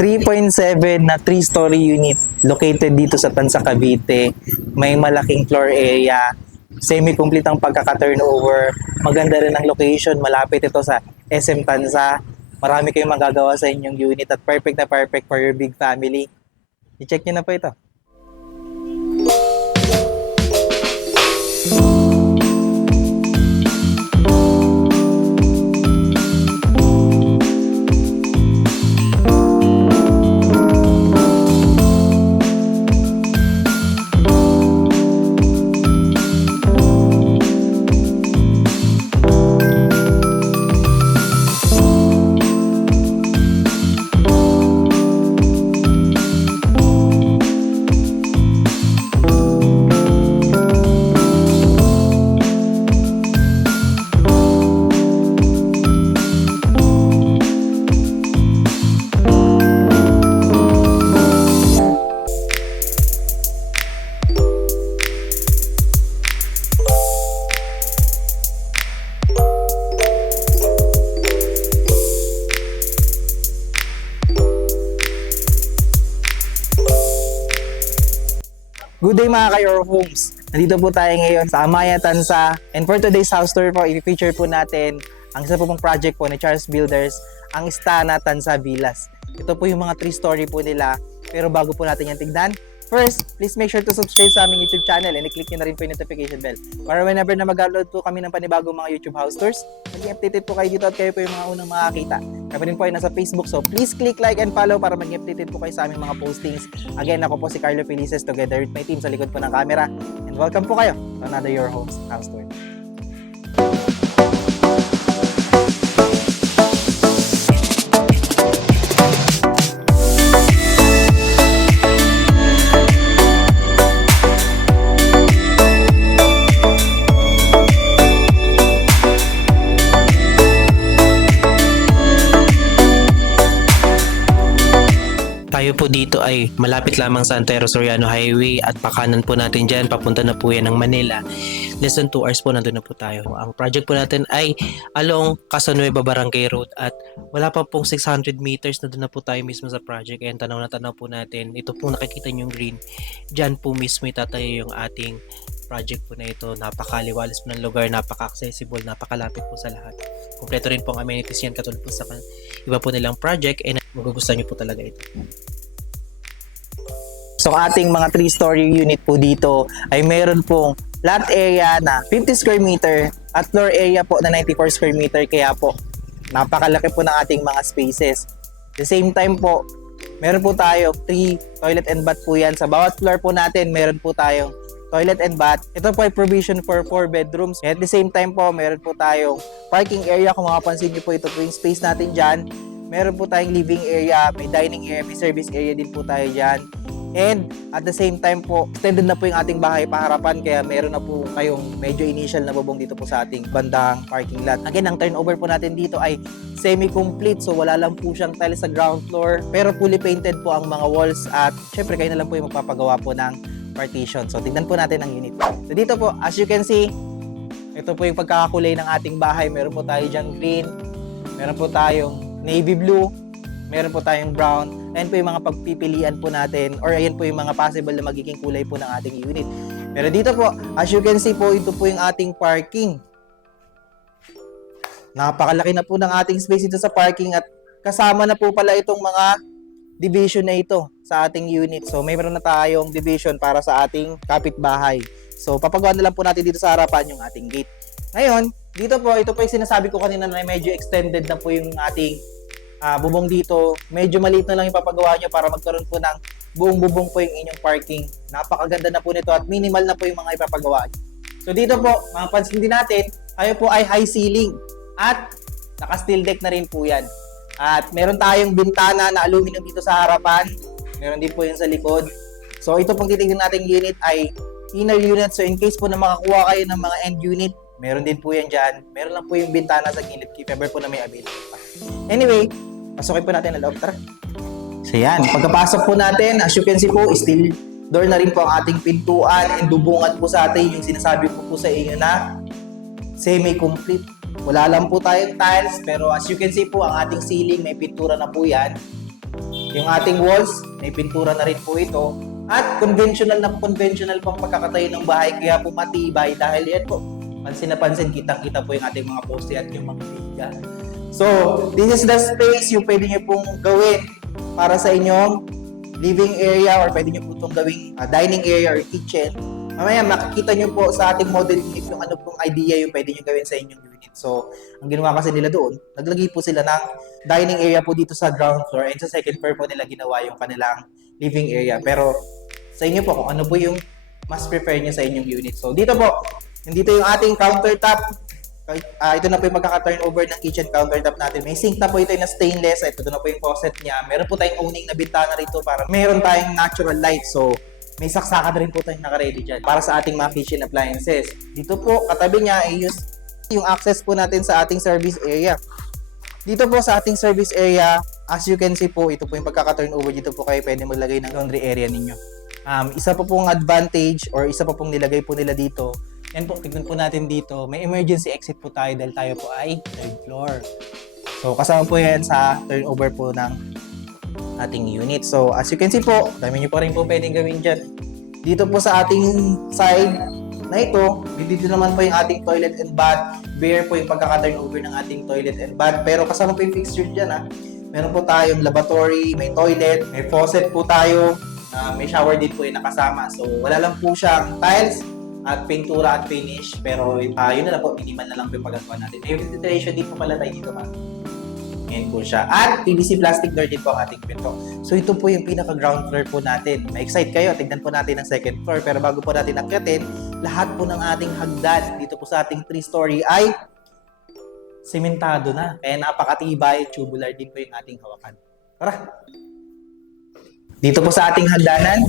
3.7 na 3-story unit located dito sa Tansa, Cavite. May malaking floor area, semi-complete ang pagkaka-turnover. Maganda rin ang location, malapit ito sa SM Tansa. Marami kayong magagawa sa inyong unit at perfect na perfect for your big family. I-check nyo na po ito. Good day mga ka-Your Homes! Nandito po tayo ngayon sa Amaya, Tansa. And for today's house tour po, i-feature po natin ang isa po pong project po ni Charles Builders, ang Istana Tansa Villas. Ito po yung mga 3-story po nila. Pero bago po natin yan tignan, first, please make sure to subscribe sa aming YouTube channel and i-click nyo na rin po yung notification bell para whenever na mag-upload po kami ng panibagong mga YouTube house tours, maging updated po kayo dito at kayo po yung mga unang makakita. Kami rin po ay nasa Facebook, so please click like and follow para maging updated po kayo sa aming mga postings. Again, ako po si Carlo Felices together with my team sa likod po ng camera. And welcome po kayo to another Your Homes house tour. Tayo po dito ay malapit lamang sa Antero Soriano Highway at pakanan po natin dyan, papunta na po yan ng Manila. Less than 2 hours po nandun na po tayo. Ang project po natin ay along Casanueva Barangay Road at wala pa pong 600 meters na doon na po tayo mismo sa project. Ayan, tanaw na tanaw po natin. Ito po nakikita nyo yung green. Dyan po mismo itatayo yung ating project po na ito. Napakaliwalas po ng lugar, napaka-accessible, napakalapit po sa lahat. Kompleto rin po ang amenities yan katulad po sa iba po nilang project and magugustuhan nyo po talaga ito. So ating mga 3-story unit po dito ay meron pong lot area na 50 square meter at floor area po na 94 square meter, kaya po napakalaki po ng ating mga spaces. At the same time po, meron po tayo 3 toilet and bath po yan. Sa bawat floor po natin, meron po tayong toilet and bath. Ito po ay provision for 4 bedrooms. At the same time po, meron po tayong parking area. Kung makapansin nyo po, ito po yung space natin dyan. Meron po tayong living area, may dining area, may service area din po tayo dyan. And at the same time po, extended na po yung ating bahay paharapan, kaya meron na po kayong medyo initial na bubong dito po sa ating bandang parking lot. Again, ang turnover po natin dito ay semi-complete, so wala lang po siyang tiles sa ground floor, pero fully painted po ang mga walls at syempre kayo na lang po yung magpapagawa po ng partition. So tignan po natin ang unit. So dito po, as you can see, ito po yung pagkakakulay ng ating bahay. Meron po tayo dyan green, meron po tayong navy blue, meron po tayong brown. Ayan po yung mga pagpipilian po natin, or ayan po yung mga possible na magiging kulay po ng ating unit. Pero dito po, as you can see po, ito po yung ating parking. Napakalaki na po ng ating space dito sa parking at kasama na po pala itong mga division na ito sa ating unit. So mayroon na tayong division para sa ating kapitbahay. So papagawa na lang po natin dito sa harapan yung ating gate. Ngayon, dito po, ito po yung sinasabi ko kanina na medyo extended na po yung ating bubong dito. Medyo maliit na lang ipapagawa nyo para magkaroon po ng buong bubong po yung inyong parking. Napakaganda na po nito at minimal na po yung mga ipapagawa nyo. So dito po, mapapansin din natin, kayo po ay high ceiling at naka-steel deck na rin po yan. At meron tayong bintana na aluminum dito sa harapan. Meron din po yun sa likod. So ito pong titignan nating unit ay inner unit. So in case po na makakuha kayo ng mga end unit, meron din po yan dyan. Meron lang po yung bintana sa gilid if ever po na may available pa. Anyway, pasukin po natin ang loob. Tara. So yan, pagkapasok po natin, as you can see po, steel door na rin po ang ating pintuan and bubungan po sa atin yung sinasabi ko po sa inyo na semi-complete. Wala lang po tayong tiles, pero as you can see po, ang ating ceiling may pintura na po yan. Yung ating walls, may pintura na rin po ito. At conventional pang pagkakatayo ng bahay, kaya po matibay dahil yan po, pansin na pansin, kitang-kita po yung ating mga poste at yung mga biga. So, this is the space yung pwede nyo pong gawin para sa inyong living area, or pwede nyo po itong gawing dining area or kitchen. Mamaya makikita nyo po sa ating model unit yung ano pong idea yung pwede nyo gawin sa inyong unit. So, ang ginawa kasi nila doon, naglagay po sila ng dining area po dito sa ground floor, and sa second floor po nila ginawa yung kanilang living area. Pero sa inyo po kung ano po yung mas prefer nyo sa inyong unit. So, dito po, nandito yung ating countertop. Ito na po yung magkaka-turnover ng kitchen countertop natin. May sink na po ito na stainless. Ito na po yung faucet niya. Meron po tayong owning na bintana rito para meron tayong natural light. So, may saksakan na rin po tayong naka-ready dyan para sa ating mga kitchen appliances. Dito po, katabi niya ay yung access po natin sa ating service area. Dito po sa ating service area, as you can see po, ito po yung pagkaka-turnover. Dito po kayo pwede maglagay ng laundry area ninyo. Isa pa pong advantage or isa pa pong nilagay po nila dito. Yan po, tignan po natin dito. May emergency exit po tayo dahil tayo po ay third floor. So, kasama po yan sa turnover po ng ating unit. So, as you can see po, dami nyo pa rin po pwedeng gawin dyan. Dito po sa ating side na ito, dito naman po yung ating toilet and bath. Bare po yung pagkaka-turnover ng ating toilet and bath. Pero kasama po yung fixture dyan ha. Meron po tayong lavatory, may toilet, may faucet po tayo. May shower din po yung nakasama. So, wala lang po siyang tiles at pintura at finish, pero yun na lang po, minimal na lang po yung pagagawa natin. May ventilation din po pala tayo dito pa. Yan po siya. At PVC plastic door din po ang ating pinto. So ito po yung pinaka ground floor po natin. Ma-excite kayo, tignan po natin ang second floor. Pero bago po natin akyatin, lahat po ng ating hagdan dito po sa ating 3-story ay sementado na. Kaya napakatibay, tubular din po yung ating hawakan. Tara! Dito po sa ating hagdanan,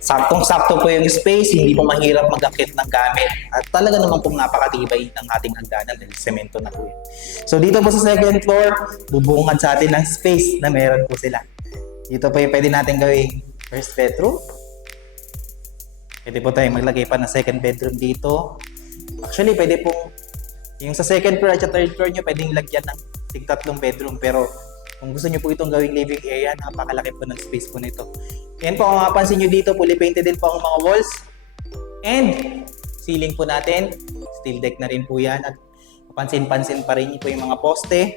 saktong-sakto po yung space, hindi po mahirap mag-akit ng gamit. At talaga naman pong napakatibay ng ating hagdanan dahil semento na po yun. So dito po sa second floor, bubungad sa atin ng space na meron po sila. Dito po yung pwede natin gawing first bedroom. Pwede po tayong maglagay pa ng second bedroom dito. Actually, pwede pong yung sa second floor at sa third floor nyo, pwedeng lagyan ng tig-tatlong bedroom. Pero kung gusto nyo po itong gawing living area, napakalaki po ng space po nito. Yan po, kung mapapansin nyo dito, fully painted din po ang mga walls. And ceiling po natin, steel deck na rin po yan. At pansin-pansin pa rin po yung mga poste.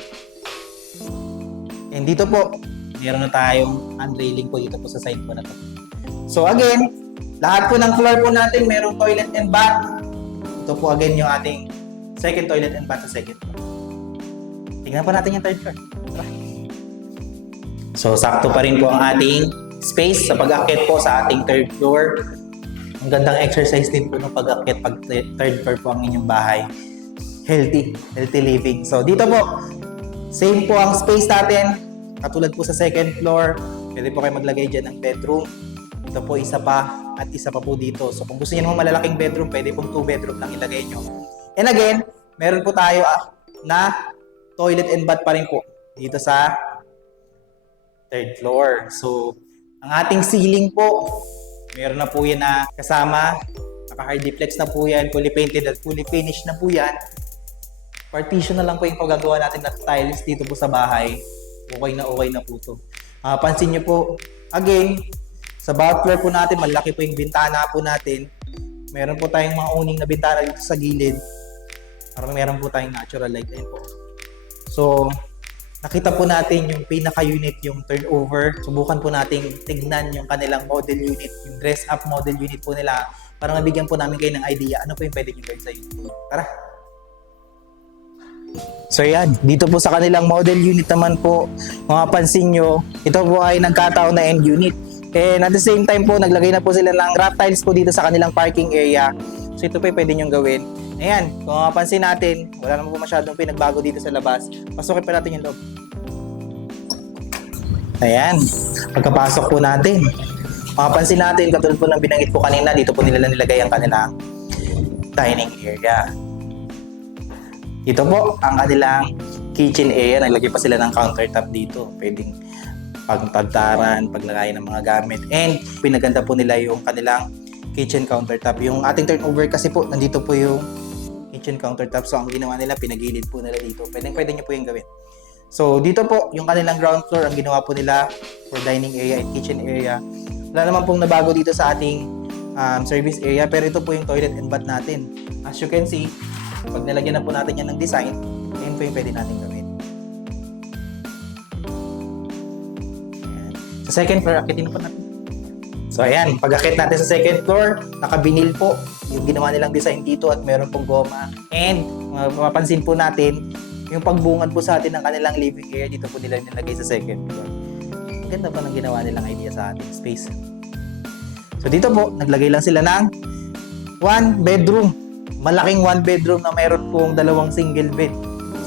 And dito po, meron na tayong hand-railing po dito po sa side po na to. So again, lahat po ng floor po natin, merong toilet and bath. Ito po again yung ating second toilet and bath sa second floor. Tingnan po natin yung third floor. So sakto pa rin po ang ating space sa pag-akit po sa ating third floor. Ang gandang exercise din po ng pag-akit pag third floor po ang inyong bahay. Healthy living. So dito po, same po ang space natin. Katulad po sa second floor, pwede po kayo maglagay dyan ng bedroom. Ito po isa pa at isa pa po dito. So kung gusto niyo naman malalaking bedroom, pwede pong 2 bedroom lang ilagay nyo. And again, meron po tayo na toilet and bath pa rin po dito sa third floor. So, ang ating ceiling po, meron na po yan na kasama. Naka-hard deflex na po yan, fully painted at fully finished na po yan. Partition na lang po yung paggagawa natin na tiles dito po sa bahay. Okay na po ito. Pansin nyo po, again, sa bawat floor po natin, malaki po yung bintana po natin. Meron po tayong mga owning na bintana dito sa gilid. Parang meron po tayong natural light din po. So, nakita po natin yung pinaka-unit, yung turnover. Subukan po nating tignan yung kanilang model unit, yung dress-up model unit po nila para mabigyan po namin kayo ng idea ano po yung pwede nyo gawin sa unit. Tara! So yan, dito po sa kanilang model unit naman po, mapapansin nyo, ito po ay nagkataon na end unit. And at the same time po, naglagay na po sila ng wrap tiles po dito sa kanilang parking area. So ito po yung pwede nyo gawin. Ayan, kung mapapansin natin, wala naman po masyadong pinagbago dito sa labas. Pasukin pa natin yung loob. Ayan, pagkapasok po natin, mapapansin natin, katulad po ng binanggit ko kanina, dito po nila nilagay ang kanilang dining area. Ito po ang kanilang kitchen area. Naglagay pa sila ng countertop dito. Pwedeng pagtagtaran, paglagay ng mga gamit. And pinaganda po nila yung kanilang kitchen countertop. Yung ating turnover kasi po, nandito po yung kitchen countertop. So ang ginawa nila, pinagilid po nila dito. Pwede nyo po yung gawin. So, dito po, yung kanilang ground floor, ang ginawa po nila for dining area and kitchen area. Wala naman pong nabago dito sa ating service area, pero ito po yung toilet and bath natin. As you can see, pag nilagyan na po natin yan ng design, yun po yung pwede natin gawin. Ayan. Sa second floor, akitin na po natin. So, ayan, pag-akit natin sa second floor, nakabinil po yung ginawa nilang design dito at meron pong goma. And, mapapansin po natin, yung pagbungad po sa atin ng kanilang living area, dito po nila nilagay sa second floor. Ang ganda pa ng ginawa nilang idea sa ating space. So dito po, naglagay lang sila ng 1 bedroom. Malaking 1 bedroom na mayroon pong 2 single bed.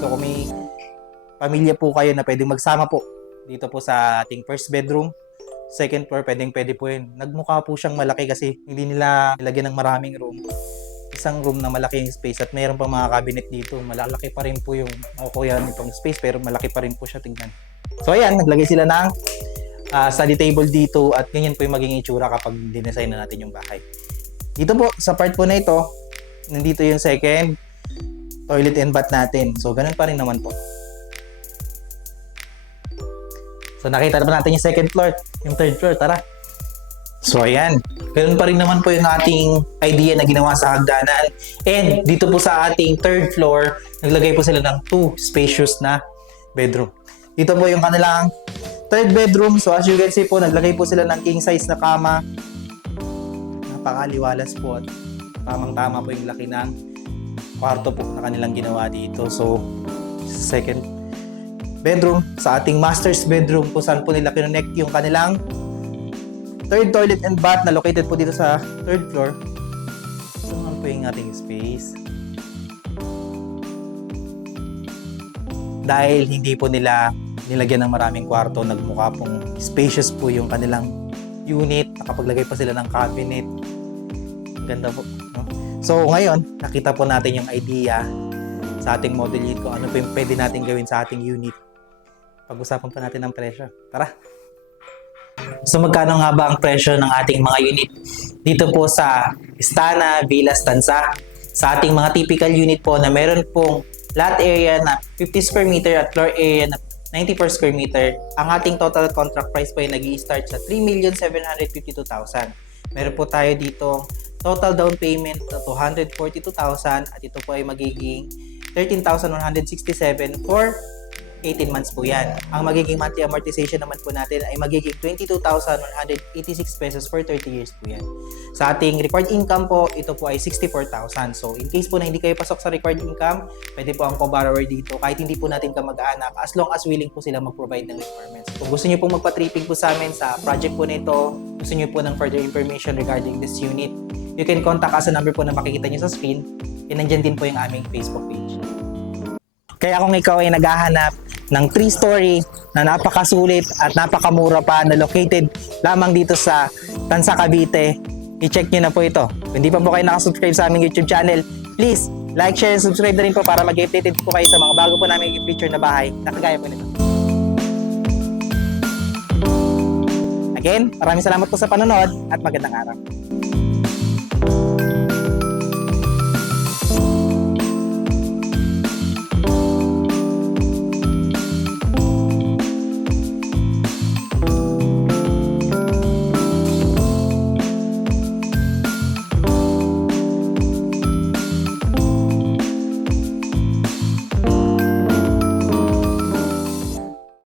So kung may pamilya po kayo na pwedeng magsama po dito po sa ating first bedroom, second floor, pwede po yun. Nagmukha po siyang malaki kasi hindi nila nilagyan ng maraming room. Isang room na malaki yung space at mayroon pang mga cabinet dito. Malaki pa rin po yung makukuha nitong space pero malaki pa rin po siya tingnan. So ayan, naglagay sila ng study table dito at ganyan po yung magiging itsura kapag dinesign na natin yung bahay. Dito po, sa part po na ito, nandito yung second toilet and bath natin. So ganun pa rin naman po. So nakita na pa natin yung second floor, yung third floor, tara. So ayan, ganun pa rin naman po yung ating idea na ginawa sa hagdanan. And dito po sa ating third floor, naglagay po sila ng 2 spacious na bedroom. Dito po yung kanilang third bedroom. So as you can see po, naglagay po sila ng king size na kama. Napakaliwalas po at tamang-tama po yung laki ng kwarto po na kanilang ginawa dito. So second bedroom sa ating master's bedroom po saan po nila kinonect yung kanilang third toilet and bath na located po dito sa third floor. Ito naman po yung ating space. Dahil hindi po nila nilagyan ng maraming kwarto, nagmukha pong spacious po yung kanilang unit. Nakapaglagay pa sila ng cabinet. Ang ganda po. No? So ngayon, nakita po natin yung idea sa ating model unit kung ano po yung pwede natin gawin sa ating unit. Pag-usapan pa natin ng presyo. Tara! So magkano nga ba ang presyo ng ating mga unit dito po sa Istana Villas Tanza? Sa ating mga typical unit po na meron pong lot area na 50 square meter at floor area na 94 square meter, ang ating total contract price po ay nag-i-start sa 3,752,000. Meron po tayo dito total down payment na 242,000 at ito po ay magiging 13,167 for 18 months po yan. Ang magiging monthly amortization naman po natin ay magiging 22,186 pesos for 30 years po yan. Sa ating required income po, ito po ay 64,000. So, in case po na hindi kayo pasok sa required income, pwede po ang co-borrower dito kahit hindi po natin kamag-anak as long as willing po sila mag-provide ng requirements. Kung gusto niyo pong magpa-tripping po sa amin sa project po nito, gusto niyo po ng further information regarding this unit, you can contact us sa number po na makikita niyo sa screen and nandyan din po yung aming Facebook page. Kaya kung ikaw ay naghahanap ng 3-story na napakasulit at napakamura pa na located lamang dito sa Tanza, Cavite, i-check nyo na po ito. Kung hindi pa po kayo nakasubscribe sa aming YouTube channel, please like, share, and subscribe na rin po para mag-updated po kayo sa mga bago po namin feature na bahay na kagaya po nito. Again, maraming salamat po sa panonood at magandang araw.